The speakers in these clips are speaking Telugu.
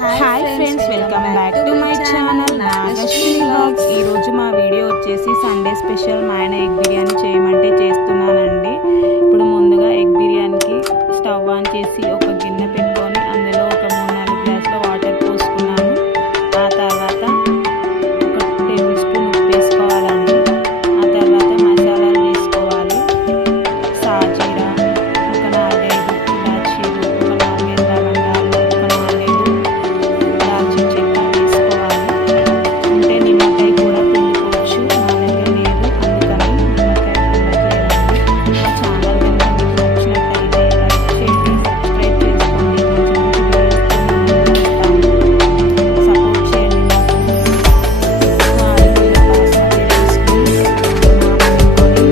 Hi friends, welcome back to my channel Nagasri vlogs. ఈరోజు మా వీడియో వచ్చేసి సండే స్పెషల్ మా ఆయన ఎగ్ బిర్యానీ చేయమంటే చేస్తున్నానండి. ఇప్పుడు ముందుగా ఎగ్ బిర్యానీకి స్టవ్ ఆన్ చేసి ఒక గిన్నె పెట్టుకొని అందులో ఒక 3-4 గ్లాసుల వాటర్ పోసుకున్నాను. ఆ తర్వాత ఒక టేబుల్ స్పూన్ ఉప్పు వేసుకోవాలండి. ఆ తర్వాత మసాలాలు వేసుకోవాలి. సాజీరా, ఒక 4-5 ఇలాచీలు, ఒక 4-5 లవంగాలు, ఒక 4-5 దాల్చిన చెక్క వేసుకోవాలి. ఉంటే నిమ్మకాయ కూడా పిండుకోవచ్చు. నా దగ్గర లేదు, అందుకని నిమ్మకాయ పిండట్లేదండి. మా ఛానల్ కనుక మీకు నచ్చినట్టయితే లైక్ చేయండి, సబ్స్క్రైబ్ చేసుకోండి. మంచి మంచి వీడియోస్తో సపోర్ట్ చేయండి. నాకు 4 కిలో బాస్మతి రైస్ని నానబెట్టుకొని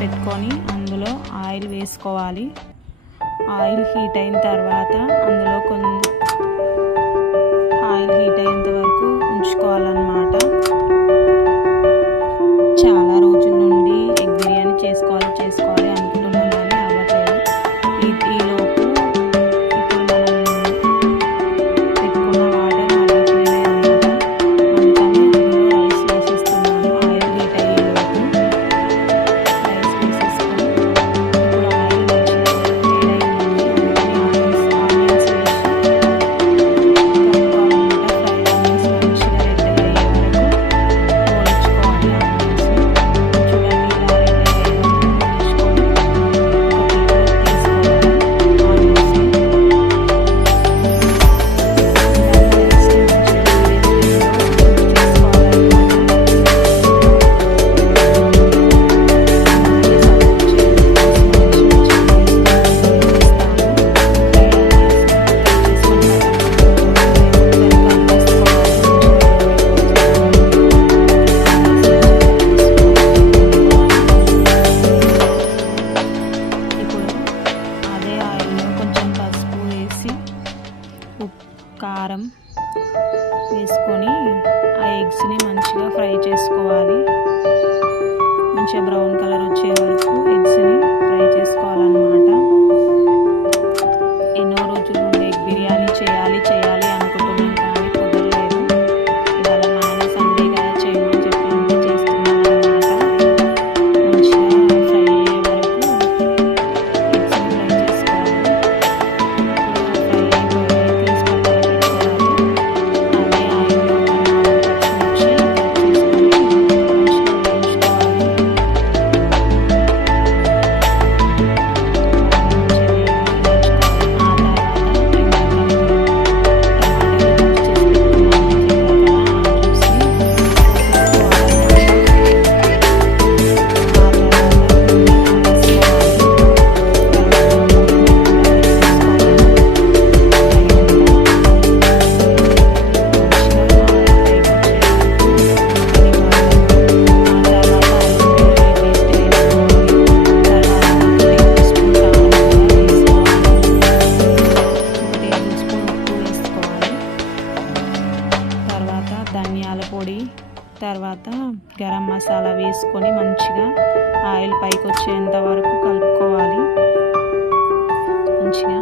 పెట్టుకొని అందులో ఆయిల్ వేసుకోవాలి. ఆయిల్ హీట్ అయిన తర్వాత అందులో ఆయిల్ హీట్ అయ్యేంత వరకు ఉంచుకోవాలన్నమాట. చాలా రోజుల నుండి ఎగ్ బిర్యానీ చేసుకోవాలి అనుకుంటున్నాను, కానీ అవ్వట్లేదు. ఈలోపు ఇప్పుడు మనం పెట్టుకున్న వాటర్ మరిగిపోయినాయి అన్నమాట. అందుకని అందులో రైస్ వేసిస్తున్నాను. ఆయిల్ హీట్ అయ్యేలోపు రైస్ వేసేసుకొని ఇప్పుడు ఆయిల్ మంచిగా వేడైందండి. అందుకని ఆనియన్స్ వేసి కలుపుకోవాలన్నమాట. ఫ్రైడ్ ఆనియన్స్ మంచిగా రెడ్గా అయ్యే వరకు గోలించుకోవాలి. ఆనియన్స్ని చూడండి, ఇలా రెడ్గా అయ్యే వరకు గోలించుకొని ఒక ప్లేట్లోకి తీసుకోవాలి. ఆనియన్స్ని ఇలాగే రైస్ని మంచిగా మీడియం ఫ్లేమ్లో చేసుకోవాలన్నమాట. ఇప్పుడు అదే ఆయిల్లో కొంచెం పసుపు వేసి కారం వేసుకొని ఆ ఎగ్స్ని మంచిగా ఫ్రై చేసుకోవాలి. మంచిగా బ్రౌన్ కలర్ వచ్చే వరకు ఎగ్స్ని ఫ్రై చేసుకోవాలన్నమాట. ఎన్నో రోజుల నుండి ఎగ్ బిర్యానీ చేయాలి అనుకుంటున్నాను, కానీ కుదరలేదు. ఇవాళ మా ఆయన సండే కదా చేయమని చెప్పి చేస్తున్నాను అన్నమాట. మంచిగా ఫ్రై అయ్యే వరకు ఎగ్స్ని ఫ్రై చేసుకోవాలి. ఇప్పుడు ఫ్రై అయిపోయి తీసి పక్కన పెట్టుకోవాలి. అదే ఆయిల్లో ఒక 4 పచ్చిమిర్చి కట్ చేసుకొని మంచిగా వేయించుకోవాలి. ధనియాల పొడి, తర్వాత గరం మసాలా వేసుకొని మంచిగా ఆయిల్ పైకి వచ్చేంత వరకు కలుపుకోవాలి. మంచిగా